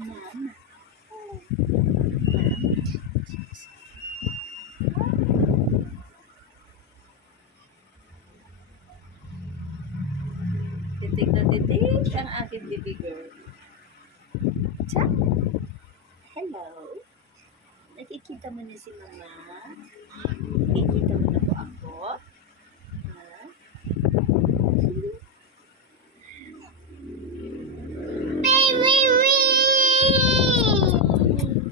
Mama. Titig na titig ang aking baby girl. Cha? Hello? Nakikita mo na si mama? Nakikita mo na po ako? Ha?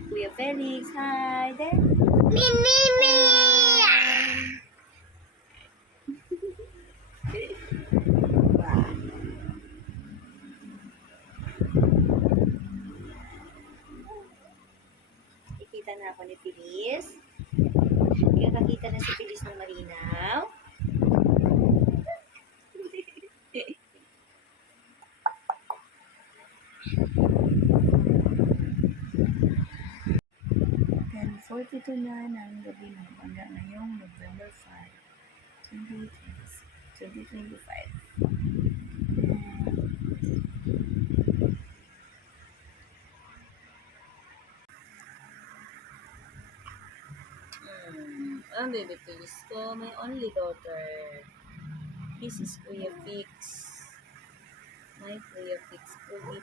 Kuya Felix, hi there. Nakikita na ako ni Feliz. Nakakita na si Feliz ng malinaw. Then 42 na ng gabi ng bangga ngayong November 5, 2025. Ang baby Feliz ko, my only daughter. This is Kuya Fix. My Kuya Fix, Pogi.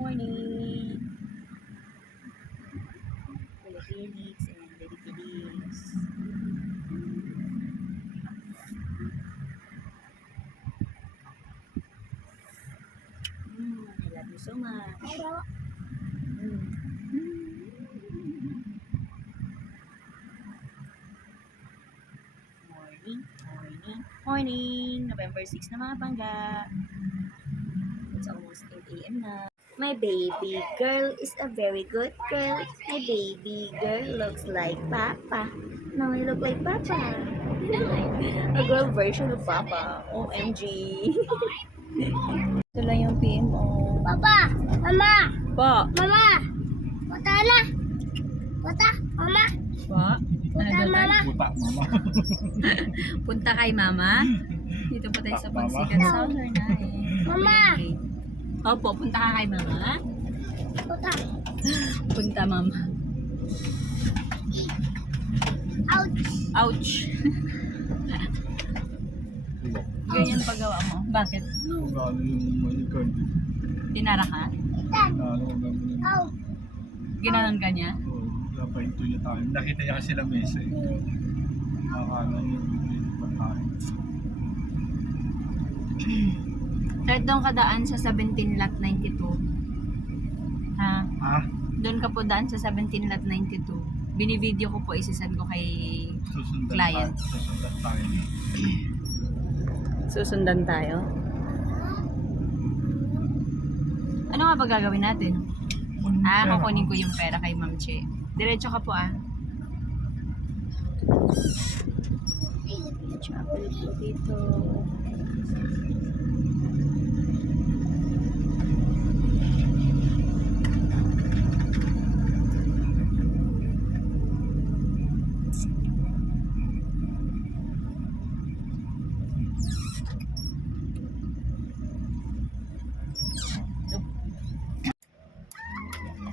Morning. Kuya Felix and baby Felix. I love you so much. Morning. November 6 na mga bangga. It's almost 8 a.m. na. My baby girl is a very good girl. My baby girl looks like Papa. No, I look like Papa. A girl version of Papa. OMG. Ito lang yung PMO. Papa! Mama! Pa! Mama! Punta na! Punta! Mama! Pa? Punta, Mama! Punta kay Mama. Dito po tayo sa Pagsikat Southern Night. Mama! Opo, punta ka kay Mama. Punta! Punta, Mama. Ouch! Ouch! Ganyan paggawa mo. Bakit? Lalo yung malikod. Tinara ka? Itan! Lalo naman. Ouch! Ginanon ka niya? Oo, napahinto niya tayo. Nakita niya kasi lang mesa eh. Akala niya yung pagkain. Kahit doon ka daan sa 17 lot 92. Ha? Ah? Doon ka po daan sa 17 lot 92. Binivideo ko po, isisend ko kay client. Susundan tayo. Susundan tayo. Ano nga ba gagawin natin? Kukunin ko yung pera kay Ma'am Che. Diretso ka po Chocolate po dito.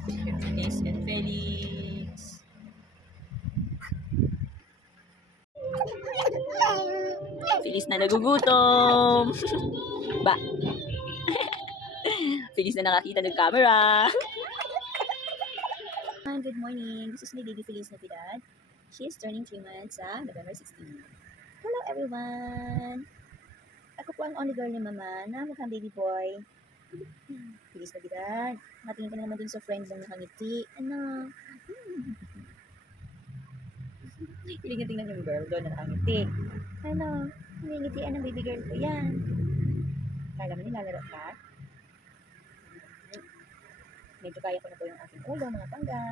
Felix and Felix. Felix na nagugutom. Ba? Felix na nakakita ng camera. Good morning. This is my baby Feliz Navidad. She is turning 3 months sa November 16. Hello everyone. Ako po ang only girl ni Mama na mukhang baby boy. Feliz Navidad. Matingin ka na naman dun sa friend mong nakangiti. Ano? Hindi nga tingnan yung girl doon na nakangiti. Ano? Nangingitian ng baby girl ko yan. Kala mo nilalaro ka? Medyo kaya ko na po yung aking ulo, mga bangga.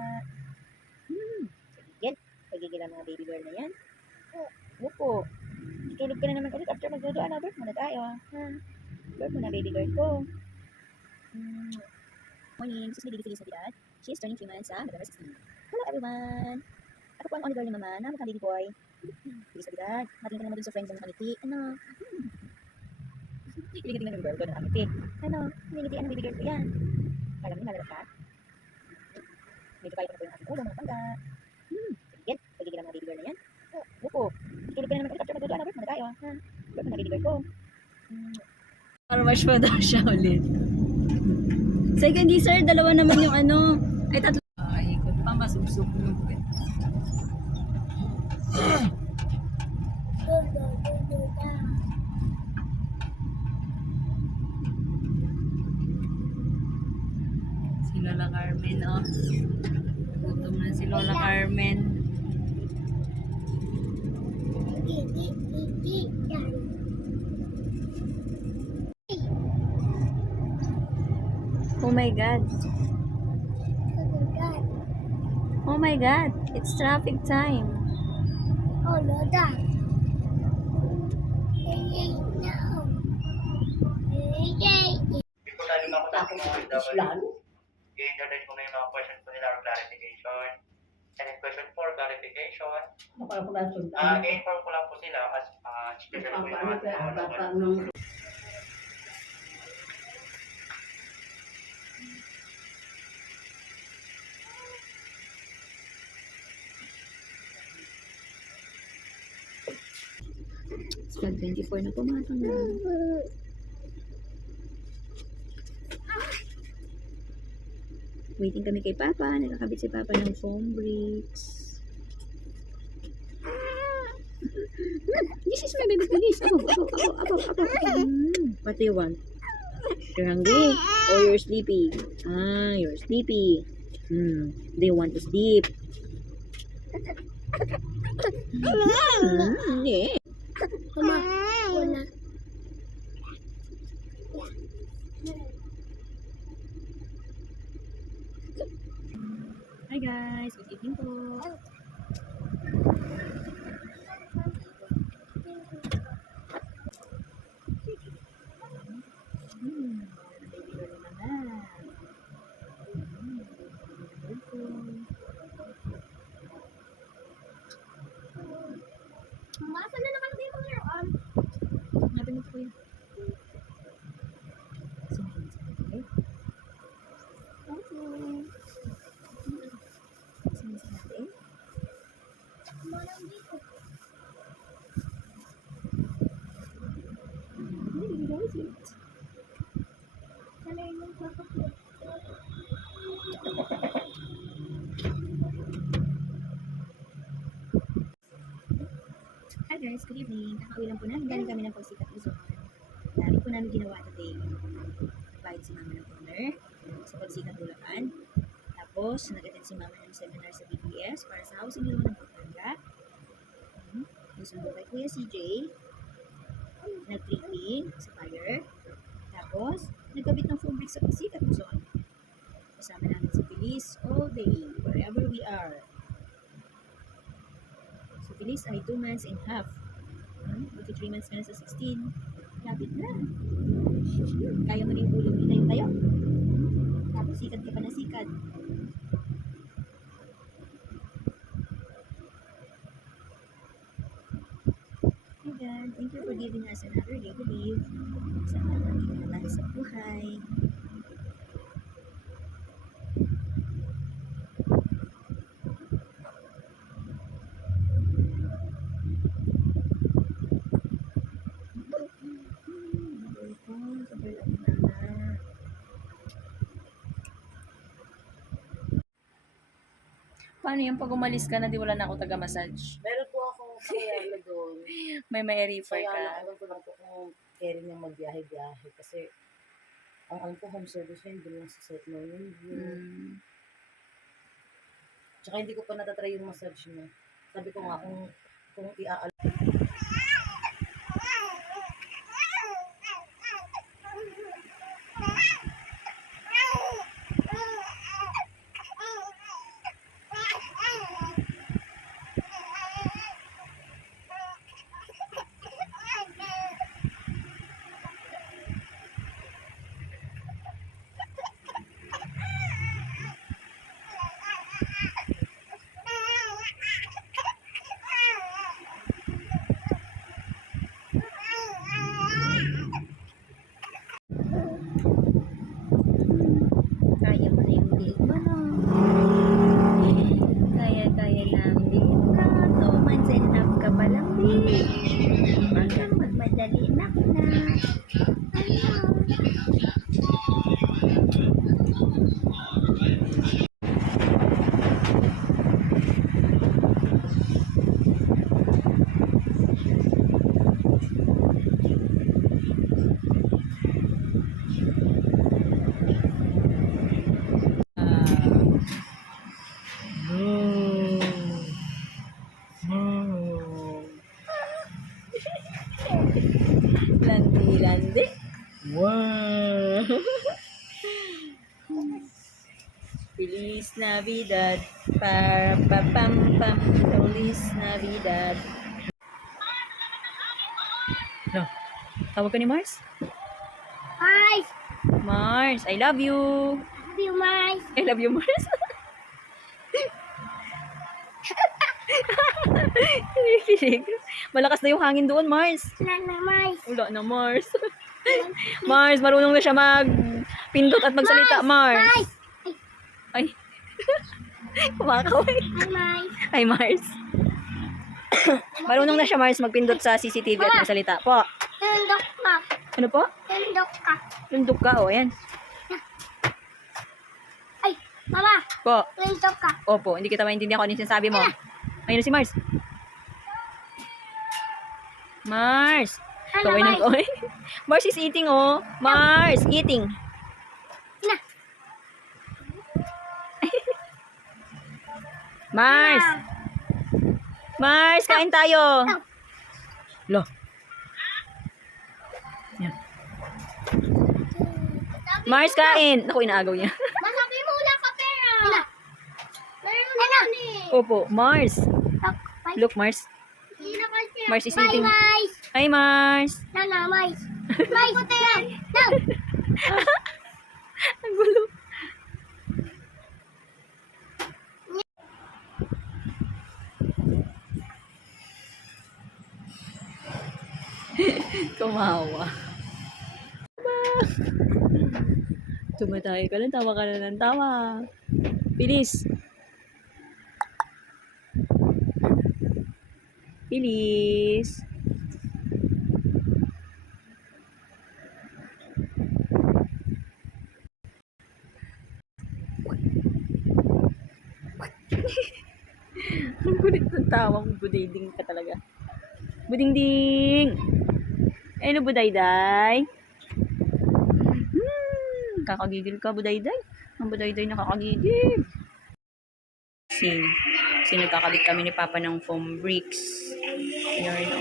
Sige, pagigil ang mga baby girl na yan. Opo. Tulog ka na naman ulit after magduduan. Birth muna tayo. Ha? Birth muna, baby girl ko. Morning. This is Baby Feliz Navidad. She is turning 3 months sa November 16. Hello everyone. Ako po ang only girl ni mama na mukhang baby boy. Feliz Navidad. Matingin ka naman dun sa friends ng nakangiti. Ano? Hinigiti ng baby girl ko na nakangiti. Ano? Hinigiti ang baby girl ko yan. Alam niyo, nalalap ka? Medyo kaya ko na po yung aking ulo, mga bangga. Sige, pagigil ang mga baby girl na yan. Opo. Tulog ka na naman ulit after magduduan. Birth muna tayo. Ha? Birth muna, baby girl ko. Para wash mo daw siya ulit. Second sir, dalawa naman yung ano. Ay, tatlo. Ay, ikot pa, masubsub yung puwet. Si Lola Carmen, oh. Gutom na si Lola Carmen. Oh my God. Oh my God. It's traffic time. Oh, no, that. No. Before tayo makatapos ng OFW, i-entertain ko na yung mga question po nila or clarification. And then question 4, clarification. I-inform ko lang po sila as special po yung mga It's 12:24 na po mga tanggal. Waiting kami kay Papa. Nakakabit si Papa ng foam bricks. This is my baby police. Apo. What do you want? You're hungry? Or you're sleepy? Ah, you're sleepy. Do you want to sleep? Yeah. Mama, wala. Hi guys, good evening po. Mama, saan na naman dito ngayon? Hanapin mo po yun. Hi guys, good evening. Kakauwi lang po namin. Galing kami ng pagsikat Luzon. Dami po namin ginawa today. Bayad si mama ng owner sa pagsikat Bulacan. Tapos, nag-attend si mama ng seminar sa BPS para sa housing loan ng Pampanga. Nasundo kay Kuya CJ. Nag-tripping sa fire. Tapos, nagkabit ng foam bricks sa pagsikat Luzon. Kasama namin si Feliz all day, wherever we are. So, Feliz ay 2 months and half. Buti 3 months ka na sa 16. Lapit na. Kaya mo rin ulong di tayo. Tapos, sikat ka pa na sikat. Hey God, thank you for giving us another day to live. Sana maging naman sa buhay. Paano yung pag umalis ka na di wala na ako taga-massage? Meron po akong kakilala doon. May refer Kaya ka. lang, ewan ko lang po kung carry niya magbiyahe-biyahe. Kasi, ang alam ko, home service niya, hindi lang sa South Morning View. Tsaka hindi ko pa natatry yung massage niya. Sabi ko nga, kung grande. Wow! Feliz Navidad. Para pa pam pam. Feliz Navidad. No. Tawag ka ni Mars? Hi. Mars, I love you. Love you, Mars. I love you, Mars. Kinikilig. Malakas na yung hangin doon, Mars. Nana, Mars. Wala na, Mars. Mars, marunong na siya magpindot at magsalita, Mars. Mars. Ay. Kumakaway. Hi, Mars. Ay, Mars. Marunong na siya, Mars, magpindot sa CCTV at magsalita. Po. Tundok ka. Ano po? Tundok ka. Tundok ka, o, ayan. Ay, Mama. Po. Tundok ka. Opo, hindi kita maintindihan kung ano yung sinasabi mo. Ayun na si Mars. Mars. Ano, Kaway ng Mars? kaway. Mars is eating, oh. Mars, eating. Na. Mars. Mars, kain tayo. Lo. Yan. Mars, kain. Naku, inaagaw niya. Masabi mo wala ka pera. Ano? Opo, Mars. Look, Mars. Mars is Bye, eating. Mars. Hi, Mars. Nana, Mars. Mars, no. Ang gulo. Kumawa. Tumatay ka lang, tawa ka na ng tawa. Bilis. Bilis. Ang kulit ng tawa mo, budiding ka talaga. Budingding! Ano, budayday? Kakagigil ka, budayday. Ang budayday nakakagigil. Nagkakabit kami ni Papa ng foam bricks. Ayan, no.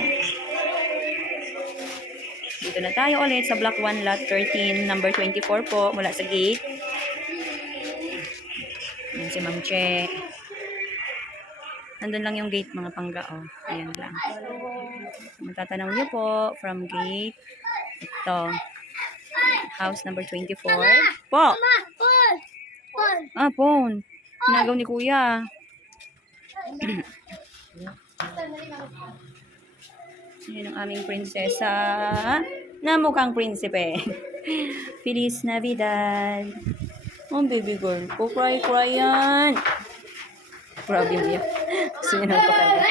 Dito na tayo ulit sa Block 1, Lot 13, number 24 po, mula sa gate. Ayan si Ma'am Che. Nandun lang yung gate, mga pangga, oh. Ayan lang. Matatanaw niyo po, from gate. Ito. House number 24. Po! Mama, Paul. Paul. Ah, phone. Nagaw ni Kuya. Yan ang aming prinsesa na mukhang prinsipe. Feliz Navidad. Oh, baby girl ko. Cry yan. Grabe mo yan. Gusto niya nang pagkanda.